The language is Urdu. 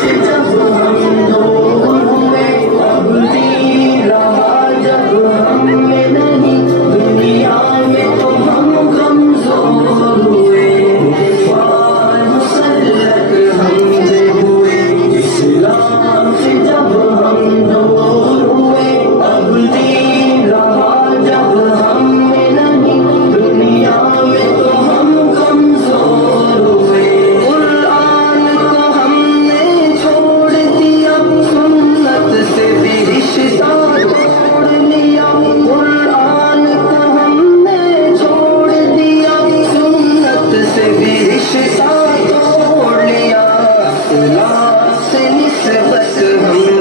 سے جب ہم دور ہوئے، اب بھی رہا جب ہم میں نہیں، دنیا میں تو ہم کمزور ہوئے، کفار مسلط ہم سے ہوئے، اسلام سے جب ہم دور ہوئے، اب بھی رہا جب ہم میں نہیں، دنیا میں تو ہم کمزور ہوئے، قرآن کو ہم نے چھوڑ دیا، سنت سے بھی رشتہ توڑ لیا، قرآن کو ہم نے چھوڑ دیا، سنت سے بھی رشتہ توڑ لیا، اخلاق سے نسبت ہم